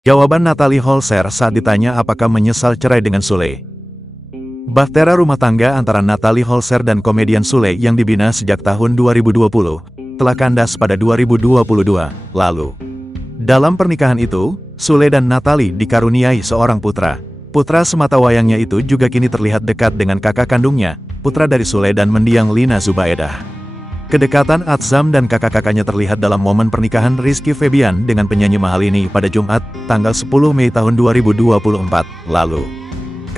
Jawaban Natalie Holzer saat ditanya apakah menyesal cerai dengan Sule. Bahtera rumah tangga antara Natalie Holzer dan komedian Sule yang dibina sejak tahun 2020, telah kandas pada 2022 lalu. Dalam pernikahan itu, Sule dan Natalie dikaruniai seorang putra. Putra sematawayangnya itu juga kini terlihat dekat dengan kakak kandungnya, putra dari Sule dan mendiang Lina Zubaedah. Kedekatan Atzam dan kakak-kakaknya terlihat dalam momen pernikahan Rizky Febian dengan penyanyi mahal ini pada Jumat, tanggal 10 Mei tahun 2024 lalu.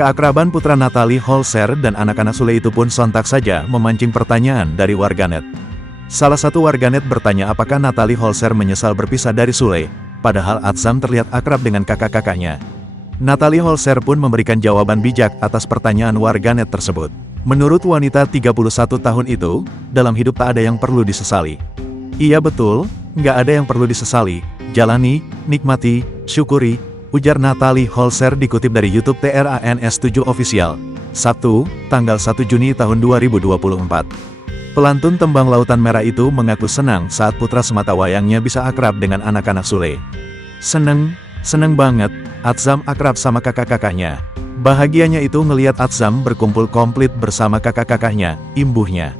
Keakraban putra Natalie Holzer dan anak-anak Sule itu pun sontak saja memancing pertanyaan dari warganet. Salah satu warganet bertanya apakah Natalie Holzer menyesal berpisah dari Sule, padahal Atzam terlihat akrab dengan kakak-kakaknya. Natalie Holzer pun memberikan jawaban bijak atas pertanyaan warganet tersebut. Menurut wanita 31 tahun itu, dalam hidup tak ada yang perlu disesali. Iya betul, nggak ada yang perlu disesali, jalani, nikmati, syukuri, ujar Natalie Holzer dikutip dari YouTube TRANS7 Official, Sabtu, tanggal 1 Juni tahun 2024. Pelantun tembang Lautan Merah itu mengaku senang saat putra sematawayangnya bisa akrab dengan anak-anak Sule. Seneng banget, Atzam akrab sama kakak-kakaknya. Bahagianya itu ngeliat Atzam berkumpul komplit bersama kakak-kakaknya, imbuhnya.